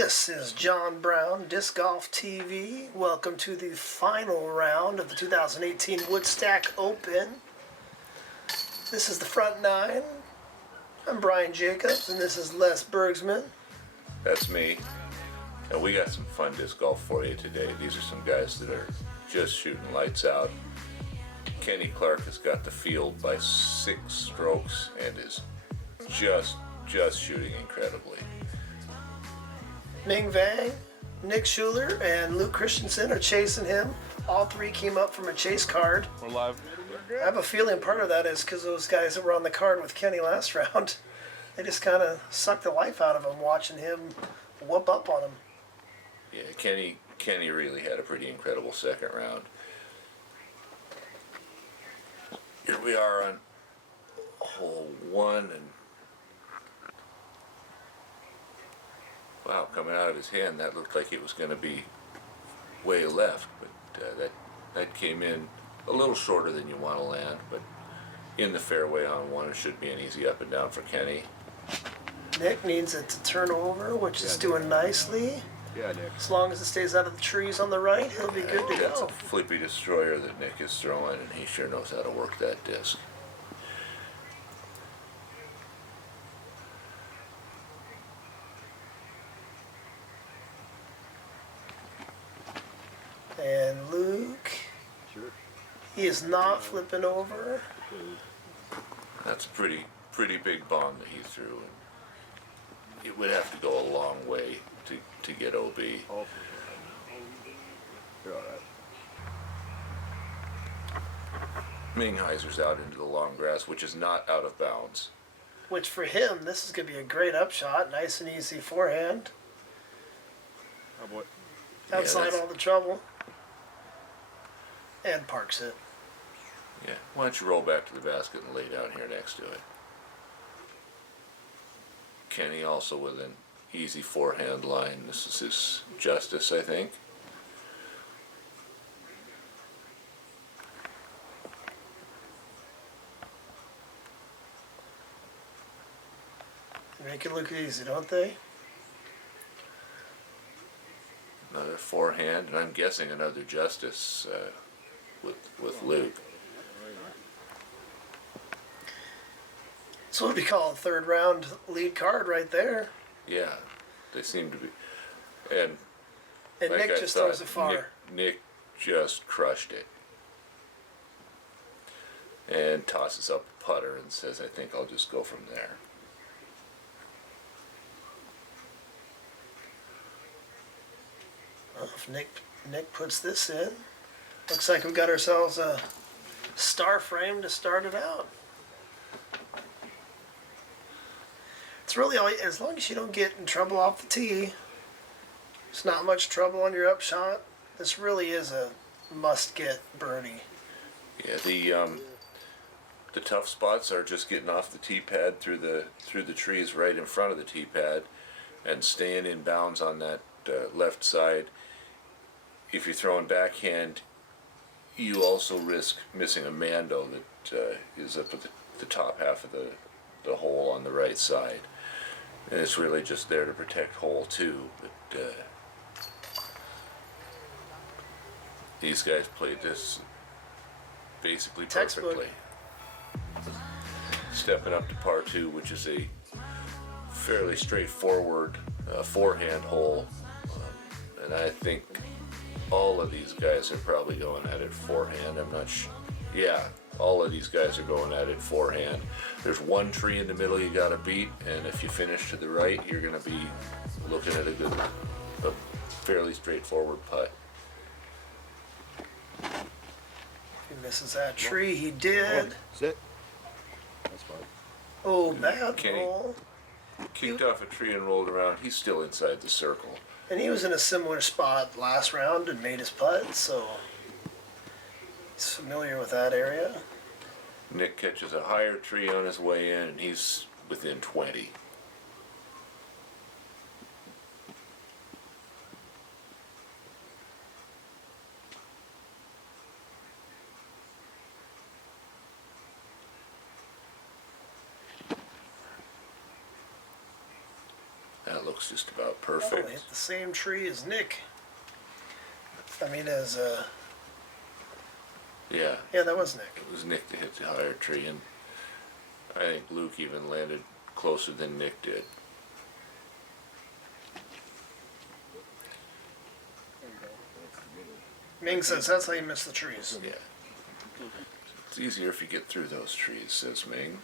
This is John Brown, Disc Golf TV. Welcome to the final round of the 2018 Woodstack Open. This is the front nine. I'm Brian Jacobs, and this is Les Bergsman. That's me. And we got some fun disc golf for you today. These are some guys that are just shooting lights out. Kenny Clark has got the field by 6 strokes and is just shooting incredibly. Ming Vang, Nick Shuler, and Luke Christensen are chasing him. All three came up from a chase card. We're live. I have a feeling part of that is because those guys that were on the card with Kenny last round, they just kind of sucked the life out of him watching him whoop up on him. Yeah, Kenny really had a pretty incredible second round. Here we are on hole 1, and wow, coming out of his hand, that looked like it was going to be way left, but that came in a little shorter than you want to land, but in the fairway on 1. It should be an easy up and down for Kenny. Nick needs it to turn over, which is doing nicely. Yeah, Nick. As long as it stays out of the trees on the right, he'll be good to That's go. a flippy destroyer that Nick is throwing, and he sure knows how to work that disc. And Luke, Sure. he is not flipping over. That's a pretty big bomb that he threw, and it would have to go a long way to get OB. Oh, you're all right. Mingheiser's out into the long grass, which is not out of bounds. Which for him, this is going to be a great upshot. Nice and easy forehand. Oh boy. Outside that's- all the trouble. And parks it. Yeah, why don't you roll back to the basket and lay down here next to it. Kenny also with an easy forehand line. This is his justice, I think. They make it look easy, don't they? Another forehand, and I'm guessing another justice with Luke. That's what we call a third round lead card right there. Yeah, they seem to be. And And like Nick I just thought, throws it far. Nick just crushed it. And tosses up a putter and says, I think I'll just go from there. Well, if Nick puts this in, looks like we've got ourselves a star frame to start it out. It's really all, as long as you don't get in trouble off the tee, it's not much trouble on your upshot. This really is a must-get birdie. Yeah, the tough spots are just getting off the tee pad through the trees right in front of the tee pad and staying in bounds on that left side. If you're throwing backhand, you also risk missing a Mando that is up at the top half of the hole on the right side. And it's really just there to protect hole 2. But these guys played this basically Textbook. perfectly. Stepping up to par 2, which is a fairly straightforward forehand hole. And I think all of these guys are probably going at it forehand. I'm not sure. Yeah, all of these guys are going at it forehand. There's one tree in the middle you got to beat, and if you finish to the right, you're going to be looking at a fairly straightforward putt. He misses that tree. He did. Sit. That's fine. Oh, bad Kenny. roll. Kicked off a tree and rolled around. He's still inside the circle. And he was in a similar spot last round and made his putt, so he's familiar with that area. Nick catches a higher tree on his way in, and he's within 20. looks just about Oh, perfect. hit the same tree as Nick. Yeah, Yeah, that was Nick. it was Nick that hit the higher tree, and I think Luke even landed closer than Nick did. Ming says that's how you miss the trees. Yeah. It's easier if you get through those trees, says Ming.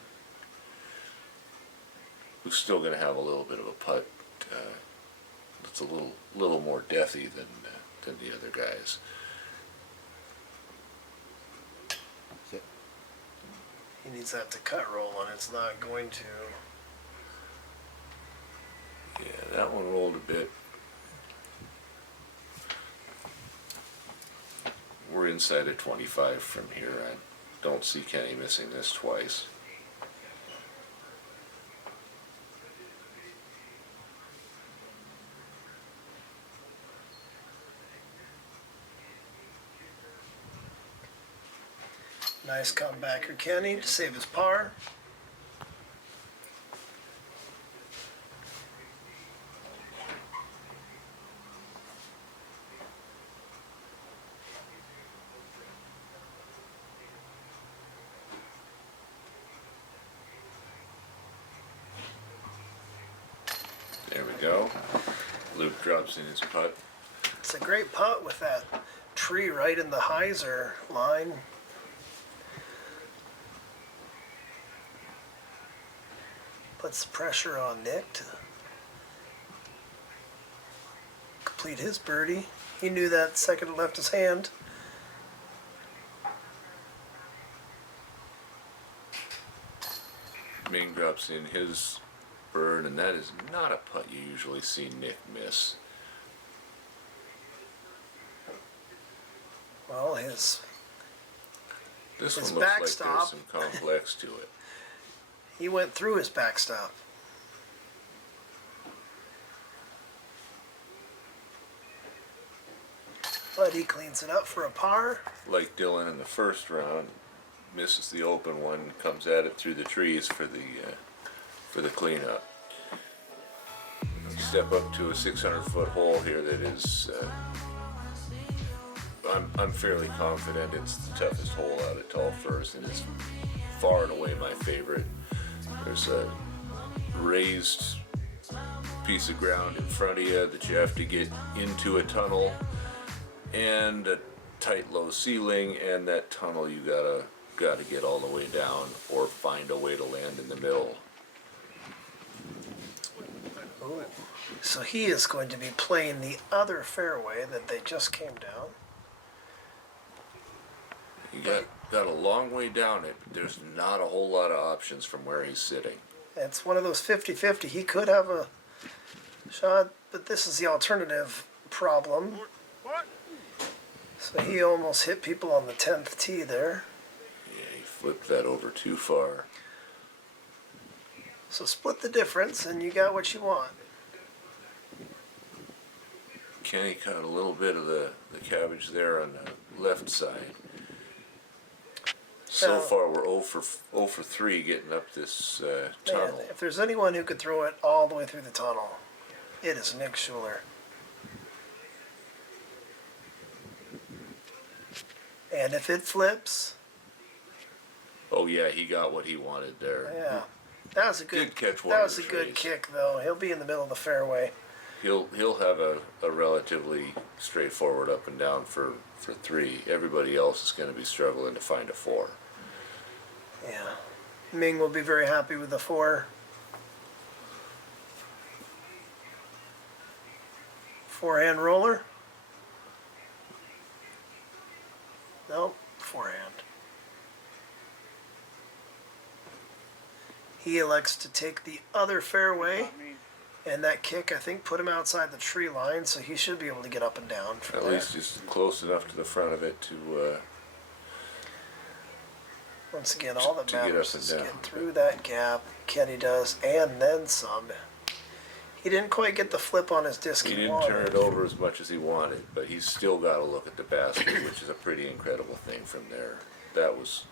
Who's still going to have a little bit of a putt that's a little more deathy than the other guys. He needs that to cut roll, and it's not going to. Yeah, that one rolled a bit. We're inside of 25 from here. I don't see Kenny missing this twice. Nice comebacker, Kenny, to save his par. There we go. Luke drops in his putt. It's a great putt with that tree right in the hyzer line. Puts the pressure on Nick to complete his birdie. He knew that second it left his hand. Ming drops in his bird, and that is not a putt you usually see Nick miss. Well, his This His one looks like backstop. there's some complex to it. he went through his backstop. But he cleans it up for a par. Like Dylan in the first round, misses the open one, comes at it through the trees for the cleanup. Step up to a 600-foot hole here that is. I'm fairly confident it's the toughest hole out at Tall First, and it's far and away my favorite. There's a raised piece of ground in front of you that you have to get into a tunnel, and a tight low ceiling, and that tunnel you gotta get all the way down or find a way to land in the middle. Ooh. So he is going to be playing the other fairway that they just came down. You got a long way down it, but there's not a whole lot of options from where he's sitting. It's one of those 50-50. He could have a shot, but this is the alternative problem. So he almost hit people on the 10th tee there. Yeah, he flipped that over too far. So split the difference and you got what you want. Kenny caught a little bit of the cabbage there on the left side. So Now- far we're 0 for 3 getting up this Man, tunnel. if there's anyone who could throw it all the way through the tunnel, it is Nick Shuler. And if it flips, Oh yeah, he got what he wanted there. yeah, that was a good. Did catch one That of was a the good trees. kick, though. He'll be in the middle of the fairway. He'll have a relatively straightforward up and down for 3. Everybody else is going to be struggling to find a 4. Yeah, Ming will be very happy with the 4. Forehand roller. Nope, forehand. He elects to take the other fairway, and that kick, I think, put him outside the tree line, so he should be able to get up and down from At there. least he's close enough to the front of it to Once again, all that to get matters up and is down. getting through that gap. Kenny does, and then some. He didn't quite get the flip on his disc. he didn't turn it over as much as he wanted, but he's still got to look at the basket, which is a pretty incredible thing from there. That was,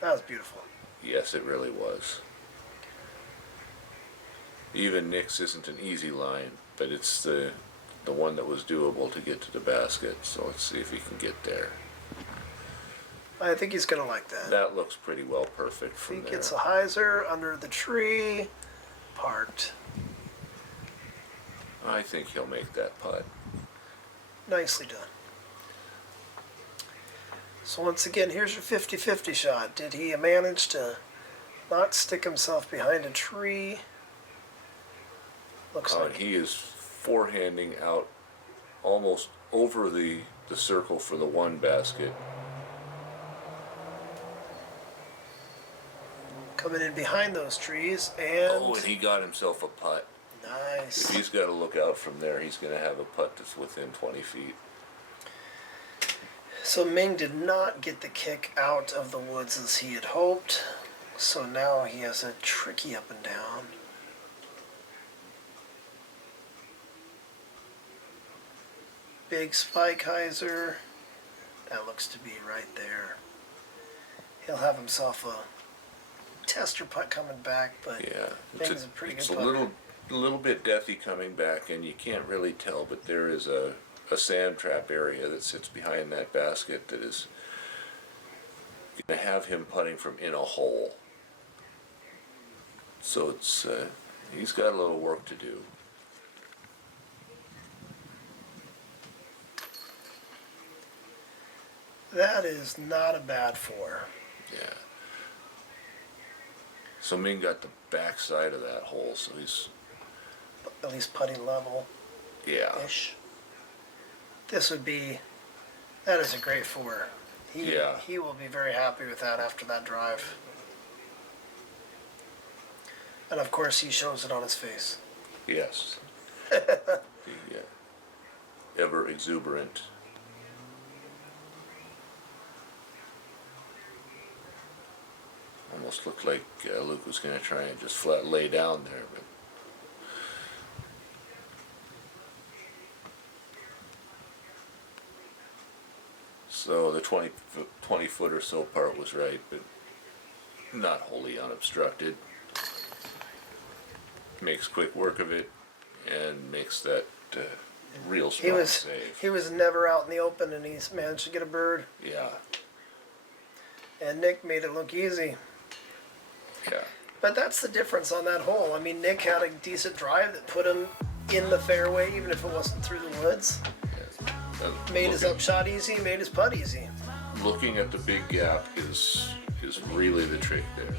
That was beautiful. yes, it really was. Even Nick's isn't an easy line, but it's the one that was doable to get to the basket. So let's see if he can get there. I think he's going to like that. That looks pretty well perfect He from there. gets a hyzer under the tree, parked. I think he'll make that putt. Nicely done. So once again, here's your 50-50 shot. Did he manage to not stick himself behind a tree? Looks like He is forehanding out almost over the circle for the one basket. coming in behind those trees, and Oh, and he got himself a putt. If nice. he's got to look out from there, he's going to have a putt that's within 20 feet. So Ming did not get the kick out of the woods as he had hoped. So now he has a tricky up and down. Big spike hyzer. That looks to be right there. He'll have himself a tester putt coming back, but Yeah, Ming's a pretty it's good a putter. little bit deathy coming back, and you can't really tell, but there is a sand trap area that sits behind that basket that is going to have him putting from in a hole. So it's he's got a little work to do. That is not a bad four. Yeah. So Ming got the backside of that hole, so he's At least putting level-ish. yeah. This would be, that is a great four. Yeah. He will be very happy with that after that drive. And of course he shows it on his face. Yes. The ever exuberant. Almost looked like Luke was going to try and just flat lay down there, but so the 20 foot or so part was right, but not wholly unobstructed. Makes quick work of it and makes that real strong save. He was never out in the open, and he's managed to get a bird. Yeah, And Nick made it look easy. yeah. But that's the difference on that hole. I mean, Nick had a decent drive that put him in the fairway, even if it wasn't through the woods. Made his upshot easy, made his putt easy. Looking at the big gap is really the trick there.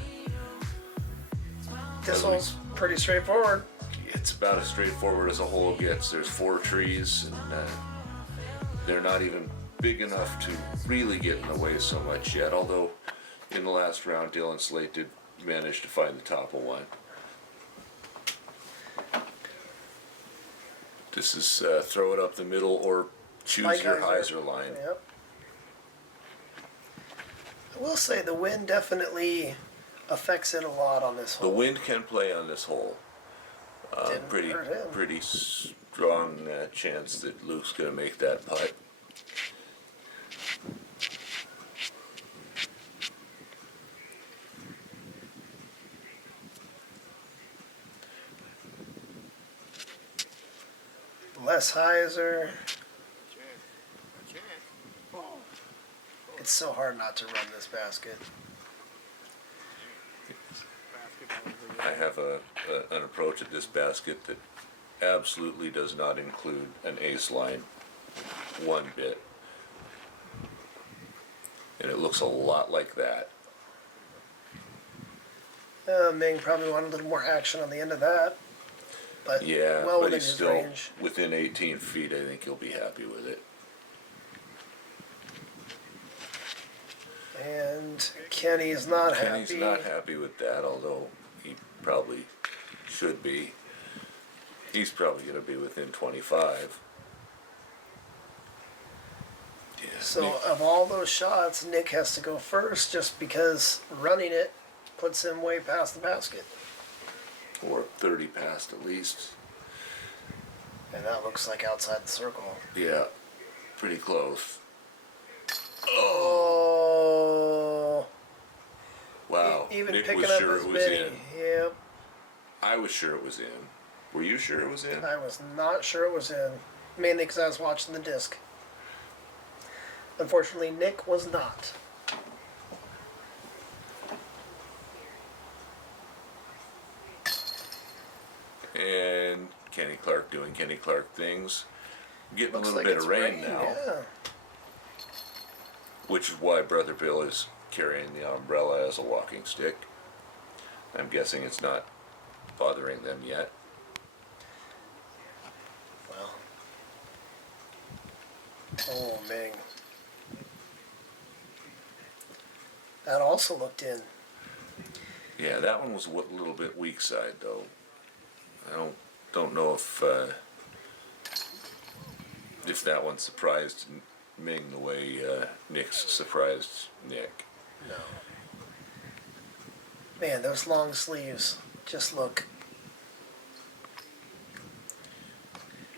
This hole's pretty straightforward. It's about as straightforward as a hole gets. There's 4 trees, and they're not even big enough to really get in the way so much yet. Although in the last round, Dylan Slate did manage to find the top of one. This is throw it up the middle or choose Like your hyzer. hyzer line. Yep. I will say the wind definitely affects it a lot on this The hole. wind can play on this hole. Didn't hurt him. Pretty strong chance that Luke's going to make that putt. Less hyzer. It's so hard not to run this basket. I have an approach at this basket that absolutely does not include an ace line one bit. And it looks a lot like that. Ming probably wanted a little more action on the end of that. But Yeah, well but within he's his still range. within 18 feet. I think he'll be happy with it. And Kenny's not Kenny's happy. not happy with that, although he probably should be. He's probably going to be within 25. Yeah, So Nick- of all those shots, Nick has to go first just because running it puts him way past the basket. or 30 past at least. And that looks like outside the circle. Yeah, pretty close. Oh. Wow, Even Nick picking was up sure as it was many. in. Yep. I was sure it was in. Were you sure it was in? I was not sure it was in, mainly because I was watching the disc. Unfortunately, Nick was not. And Kenny Clark doing Kenny Clark things. Getting Looks a like little bit it's of rain now, Yeah. which is why Brother Bill is carrying the umbrella as a walking stick. I'm guessing it's not bothering them yet. Well. Oh, Ming. That also looked in. Yeah, that one was a little bit weak side though. I don't know if that one surprised Ming the way Nick's surprised Nick. No. Man, those long sleeves just look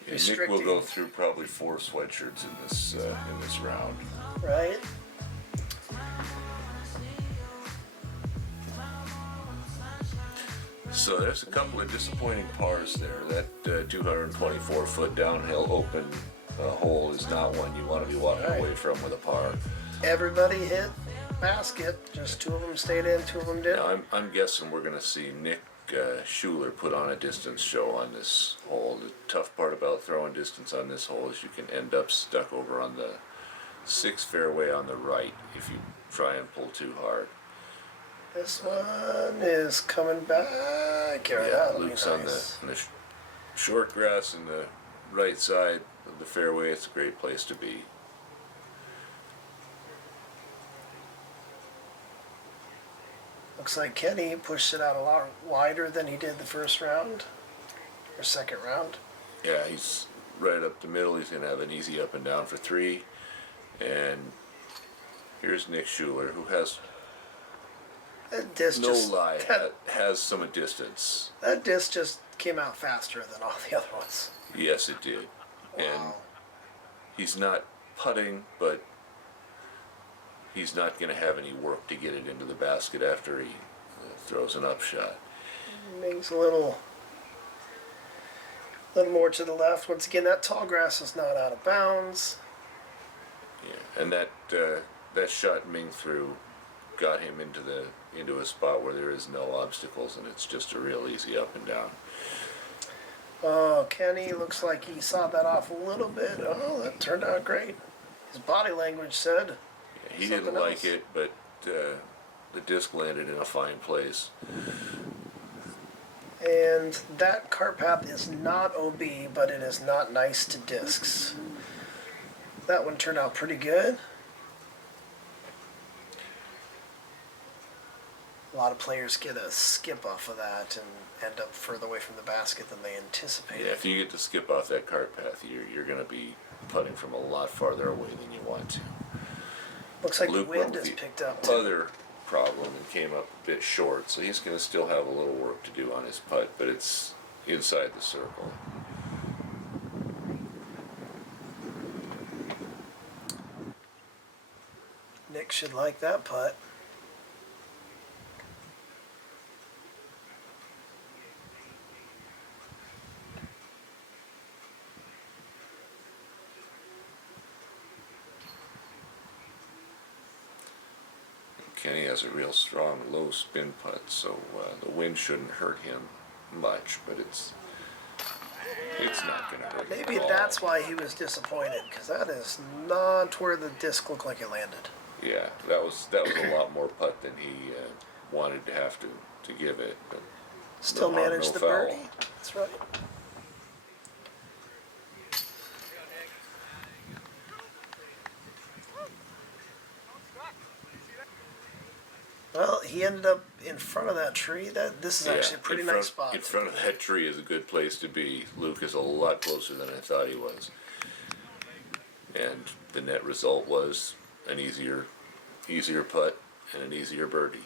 Yeah, Nick will go through probably 4 sweatshirts in this round. right? So there's a couple of disappointing pars there. That 224 foot downhill open hole is not one you want to be walking away from with a par. Everybody hit basket. Just 2 of them stayed in, 2 of them didn't. Now I'm guessing we're going to see Nick Shuler put on a distance show on this hole. The tough part about throwing distance on this hole is you can end up stuck over on the 6th fairway on the right if you try and pull too hard. This one is coming back. Yeah, Luke's on the short grass in the right side of the fairway. It's a great place to be. Looks like Kenny pushed it out a lot wider than he did the first round or second round. Yeah, he's right up the middle. He's going to have an easy up and down for 3. And here's Nick Shuler, who has That disc no just, lie, that, has some distance. that disc just came out faster than all the other ones. Yes, it did. And Wow. he's not putting, but he's not going to have any work to get it into the basket after he throws an upshot. Ming's a little more to the left. Once again, that tall grass is not out of bounds. Yeah, and that shot Ming threw got him into a spot where there is no obstacles, and it's just a real easy up and down. Oh, Kenny looks like he saw that off a little bit. Oh, that turned out great. His body language said. Yeah, he Something didn't like else. it, but the disc landed in a fine place. And that cart path is not OB, but it is not nice to discs. That one turned out pretty good. A lot of players get a skip off of that and end up further away from the basket than they anticipated. Yeah, if you get to skip off that cart path, you're going to be putting from a lot farther away than you want to. Looks like Luke the wind went with has the picked up too. other problem and came up a bit short, so he's going to still have a little work to do on his putt, but it's inside the circle. Nick should like that putt. Kenny has a real strong low spin putt, so the wind shouldn't hurt him much, but it's not going to hurt him Maybe at all. that's why he was disappointed, because that is not where the disc looked like it landed. Yeah, that was a lot more putt than he wanted to have to give it. But Still no harm, managed no the foul. birdie. That's right. Well, he ended up in front of that tree. This is actually a pretty nice spot. In front of that tree is a good place to be. Luke is a lot closer than I thought he was. And the net result was an easier putt and an easier birdie.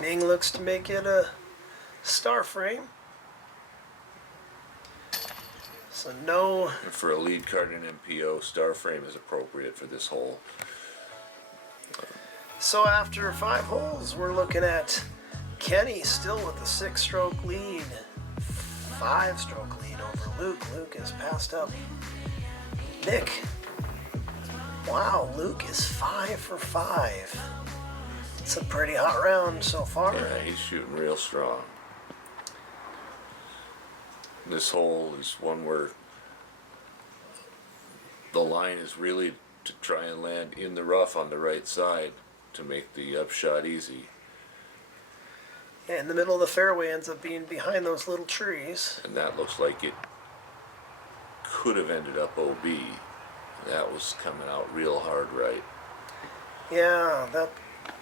Ming looks to make it a star frame. So no, And for a lead card in MPO, star frame is appropriate for this hole. So after 5 holes, we're looking at Kenny still with a 6-stroke lead, 5-stroke lead over Luke. Luke has passed up Nick. Wow, Luke is 5 for 5. It's a pretty hot round so far. Yeah, he's shooting real strong. This hole is one where the line is really to try and land in the rough on the right side to make the upshot easy. Yeah, in the middle of the fairway ends up being behind those little trees. And that looks like it could have ended up OB. That was coming out real hard right. Yeah, that...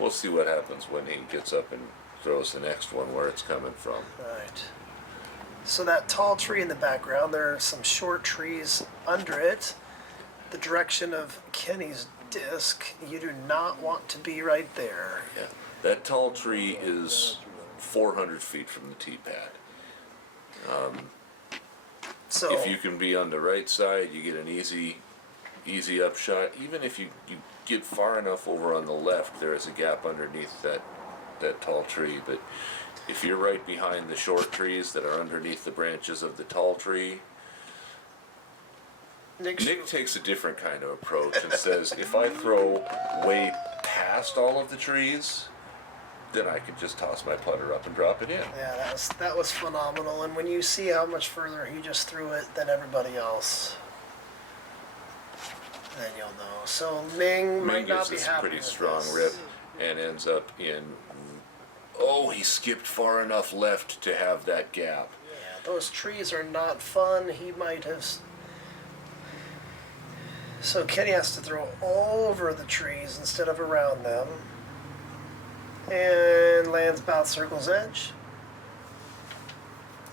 We'll see what happens when he gets up and throws the next one where it's coming from. Right. So that tall tree in the background, there are some short trees under it. The direction of Kenny's disc, you do not want to be right there. Yeah, that tall tree is 400 feet from the tee pad. So If you can be on the right side, you get an easy upshot. Even if you get far enough over on the left, there is a gap underneath that tall tree. But if you're right behind the short trees that are underneath the branches of the tall tree, Nick takes a different kind of approach and says, if I throw way past all of the trees, then I could just toss my putter up and drop it in. yeah, that was phenomenal. And when you see how much further he just threw it than everybody else, then you'll know. So Ming might not gives be us a happy pretty with strong this. rip and ends up in. Oh, he skipped far enough left to have that gap. Yeah, those trees are not fun. He might have. So Kenny has to throw over the trees instead of around them. And lands about circle's edge.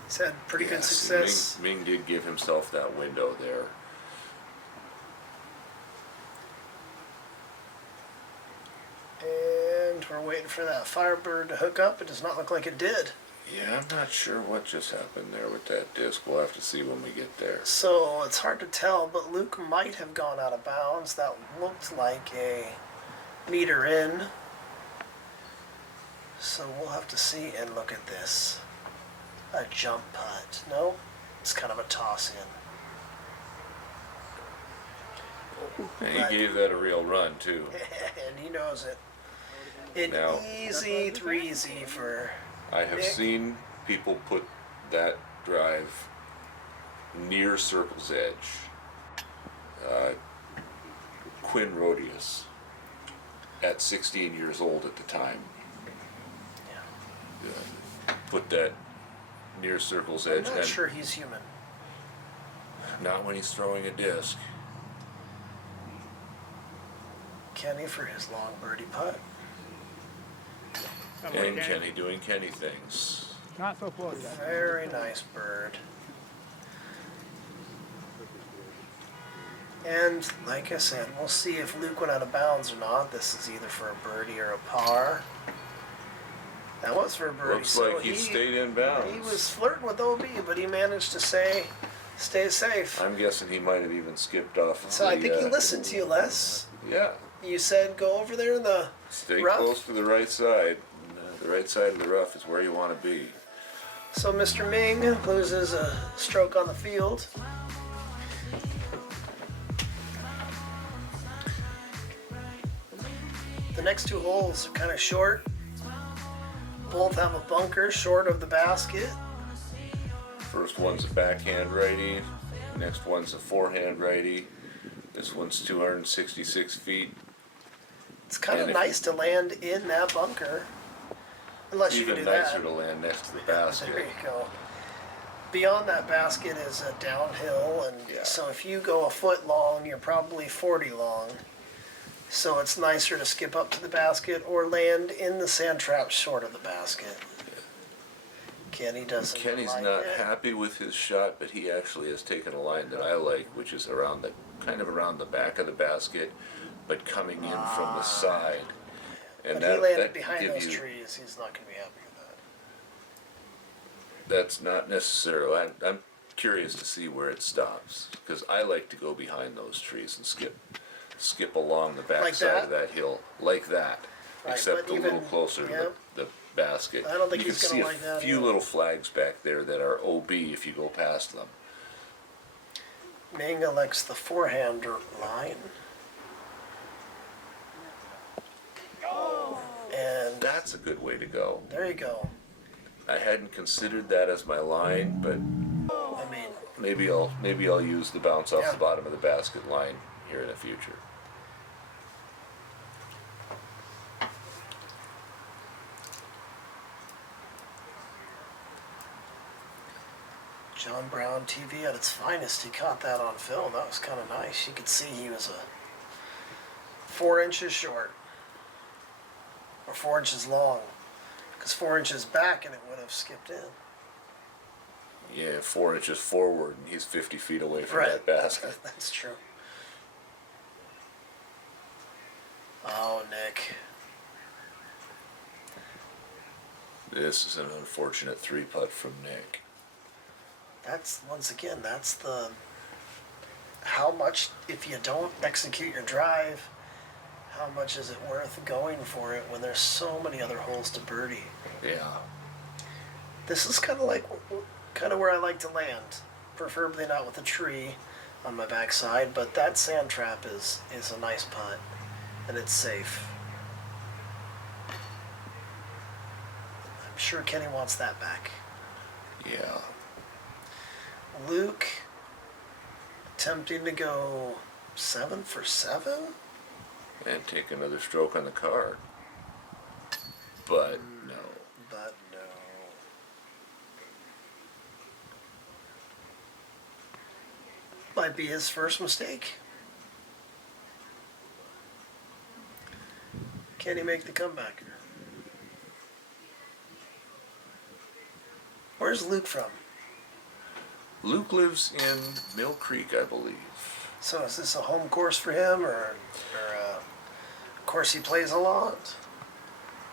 He's had pretty good Yes, success. Ming did give himself that window there. And we're waiting for that Firebird to hook up. It does not look like it did. Yeah, I'm not sure what just happened there with that disc. We'll have to see when we get there. So it's hard to tell, but Luke might have gone out of bounds. That looked like a meter in. So we'll have to see and look at this. A jump putt. No, it's kind of a toss in. And he gave that a real run, too. And he knows it. An Now- easy threesy for I have Nick. seen people put that drive near circle's edge. Quinn Rodius, at 16 years old at the time, put that near circle's I'm edge. not And sure he's human. not when he's throwing a disc. Kenny for his long birdie putt. And Kenny doing Kenny things. Not so close. Very nice bird. And like I said, we'll see if Luke went out of bounds or not. This is either for a birdie or a par. That was for a birdie. Looks so like he stayed in bounds. He was flirting with OB, but he managed to stay safe. I'm guessing he might have even skipped off. So I think he listened to you, Les. Yeah. You said go over there in the Stay rough. close to the right side. The right side of the rough is where you want to be. So Mr. Ming loses a stroke on the field. The next 2 holes are kind of short. Both have a bunker short of the basket. First one's a backhand righty. Next one's a forehand righty. This one's 266 feet. It's kind of And if- nice to land in that bunker. Unless you can Even do nicer that. to land next to the There basket. you go. Beyond that basket is a downhill, and Yeah. so if you go a foot long, you're probably 40 long. So it's nicer to skip up to the basket or land in the sand trap short of the basket. Kenny doesn't Kenny's like not it. happy with his shot, but he actually has taken a line that I like, which is around the around the back of the basket, but coming in from the side. And But he landed that behind give those you- trees. He's not going to be happy with that. That's not necessarily. I'm curious to see where it stops because I like to go behind those trees and skip along the back Like side that? of that hill like that. Right, except but a little even- closer to yep. the basket. I don't think you he's can gonna see like that a few either. little flags back there that are OB if you go past them. Ming elects the forehand line. And That's a good way to go. there you go. I hadn't considered that as my line, but I mean, maybe I'll use the bounce off Yeah. the bottom of the basket line here in the future. John Brown TV at its finest. He caught that on film. That was kind of nice. You could see he was 4 inches short. Or 4 inches long. Because 4 inches back and it would have skipped in. Yeah, 4 inches forward, and he's 50 feet away from that basket. That's true. Oh, Nick. This is an unfortunate 3-putt from Nick. That's, once again, that's the... How much, if you don't execute your drive, how much is it worth going for it when there's so many other holes to birdie? Yeah. This is kind of where I like to land. Preferably not with a tree on my backside, but that sand trap is a nice putt, and it's safe. I'm sure Kenny wants that back. Yeah. Luke attempting to go 7 for 7? And take another stroke on the card. But no. But no. Might be his first mistake. Can he make the comeback? Where's Luke from? Luke lives in Mill Creek, I believe. So is this a home course for him, or a course he plays a lot?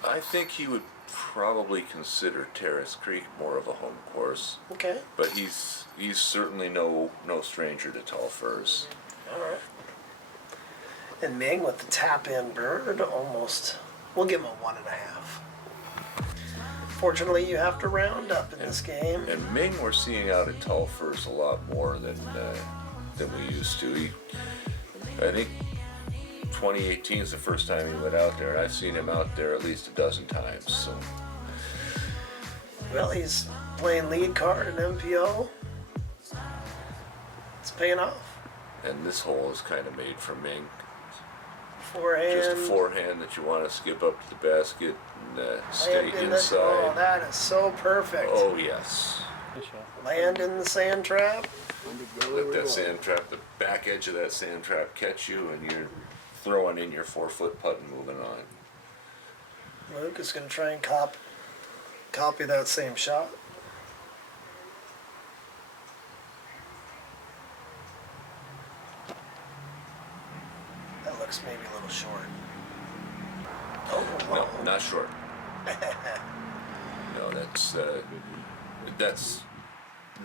I think he would probably consider Terrace Creek more of a home course, Okay, but he's certainly no stranger to tall firs. all right. And Ming with the tap-in bird, almost. We'll give him a 1.5. Fortunately, you have to round up in this game. And Ming, we're seeing out at tall firs a lot more than we used to. I think 2018 is the first time he went out there, and I've seen him out there at least a dozen times. So Well, he's playing lead card in MPO. It's paying off. and this hole is kind of made for Ming. Forehand. Just a forehand that you want to skip up to the basket and stay land in inside. Oh, that is so perfect. Oh yes. Land in the sand trap. Let that sand trap, the back edge of that sand trap catch you, and you're throwing in your 4-foot putt and moving on. Luke is going to try and copy that same shot. That looks maybe a little short. Oh, No, not short. No, that's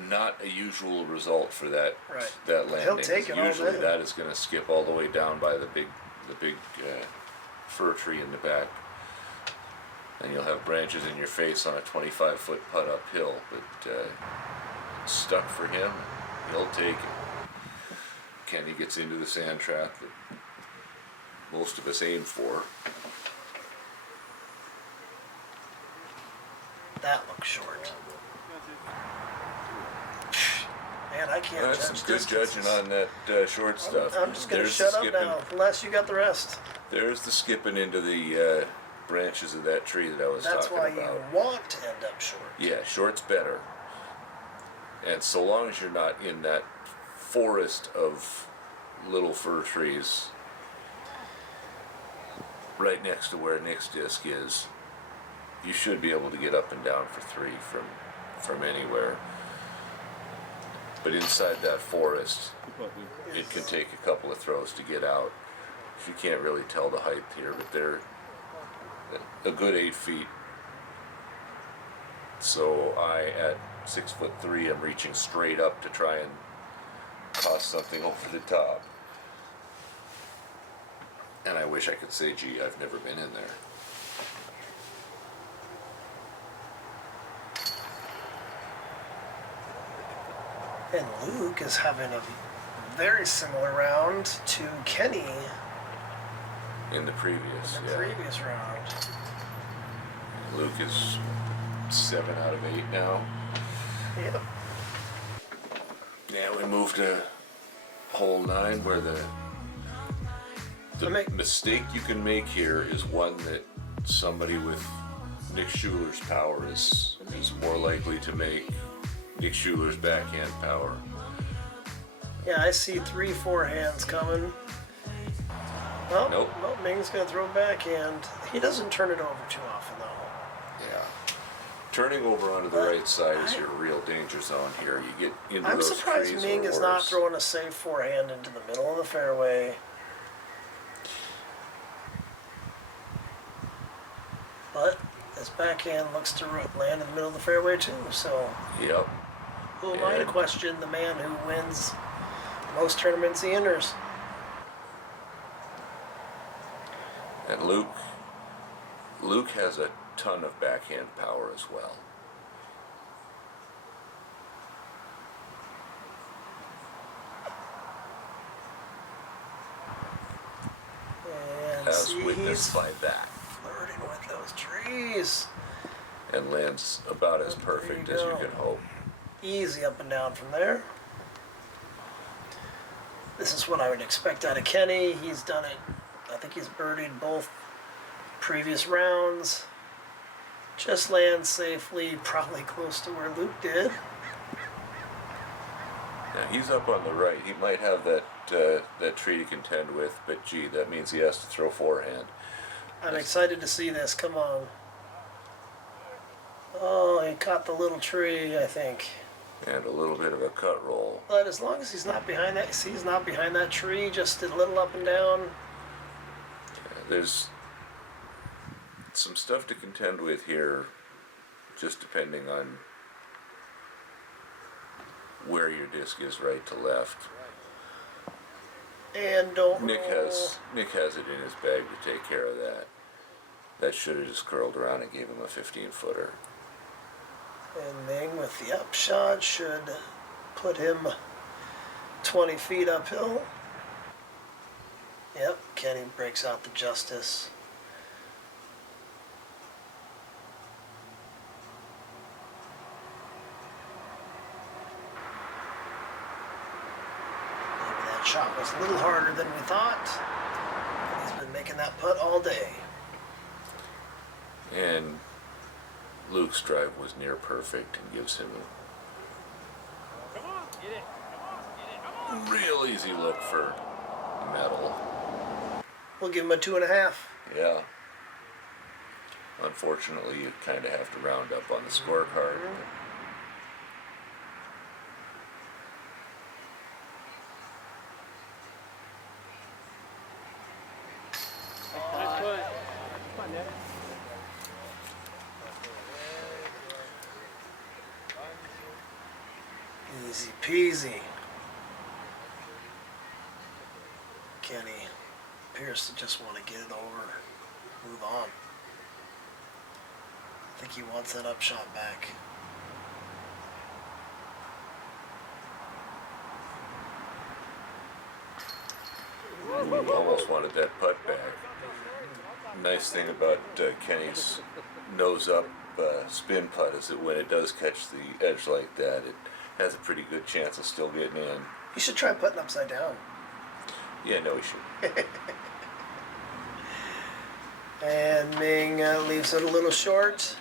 not a usual result for that Right. that landing. He'll take it all Usually day. that is going to skip all the way down by the big fir tree in the back, and you'll have branches in your face on a 25-foot putt uphill. But stuck for him, he'll take it. Kenny gets into the sand trap that most of us aim for. that looks short. Man, I can't That's judge some good distances. judging on that short stuff. I'm just going to There's the shut up skipping. now, unless you got the rest. There's the skipping into the branches of that tree that I was That's why talking about. you want to end up short. Yeah, short's better. And so long as you're not in that forest of little fir trees right next to where Nick's disc is, you should be able to get up and down for 3 from anywhere. But inside that forest, it can take a couple of throws to get out. You can't really tell the height here, but they're a good 8 feet. So I, at 6'3", am reaching straight up to try and toss something over the top. And I wish I could say, gee, I've never been in there. And Luke is having a very similar round to Kenny in the previous. in the previous round. Luke is 7 out of 8 now. Yep. Yeah, we moved to hole 9 where the mistake you can make here is one that somebody with Nick Shuler's power is more likely to make. Nick Shuler's backhand power. Yeah, I see 3 forehands coming. Oh, Nope. Well, Ming's going to throw backhand. He doesn't turn it over too often, though. Yeah. Turning over onto the right side is your real danger zone here. You get into I'm those surprised trees Ming or is not worse. throwing a safe forehand into the middle of the fairway. But his backhand looks to land in the middle of the fairway, too. So, Yep. who am I to question the man who wins most tournaments he enters? And Luke has a ton of backhand power as well. And As see, witnessed he's by that. flirting with those trees. And lands about as perfect as you can hope. Easy up and down from there. This is what I would expect out of Kenny. He's done it. I think he's birdied both previous rounds. Just lands safely, probably close to where Luke did. Now he's up on the right. He might have that tree to contend with, but gee, that means he has to throw forehand. I'm excited to see this. Come on. Oh, he caught the little tree, I think. And a little bit of a cut roll. But as long as he's not behind that, he's not behind that tree, just a little up and down. There's some stuff to contend with here, just depending on where your disc is right to left. And don't Nick roll. has it in his bag to take care of that. That should have just curled around and gave him a 15-footer. And Ming with the upshot should put him 20 feet uphill. Yep, Kenny breaks out the justice. Maybe that shot was a little harder than we thought. He's been making that putt all day. And Luke's drive was near perfect and gives him a real easy look for medal. We'll give him a 2.5. Yeah. Unfortunately, you kind of have to round up on the scorecard. Easy peasy. Kenny appears to just want to get it over, move on. I think he wants that upshot back. Ooh, almost wanted that putt back. Nice thing about Kenny's nose up spin putt is that when it does catch the edge like that, it has a pretty good chance of still getting in. You should try putting upside down. Yeah, no, he should. And Ming leaves it a little short.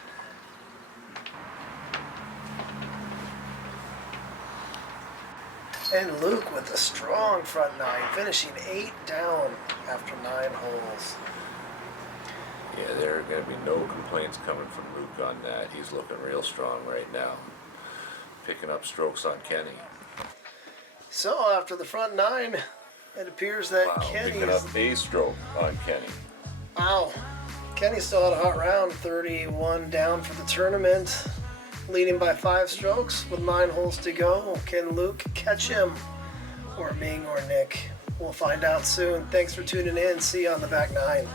And Luke with a strong front 9, finishing 8 down after 9 holes. Yeah, there are going to be no complaints coming from Luke on that. He's looking real strong right now. Picking up strokes on Kenny. So after the front 9, it appears that Wow, Kenny's... picking up a stroke on Kenny. Wow. Kenny still had a hot round, 31 down for the tournament, leading by 5 strokes with 9 holes to go. Can Luke catch him, or Ming, or Nick? We'll find out soon. Thanks for tuning in. See you on the back 9.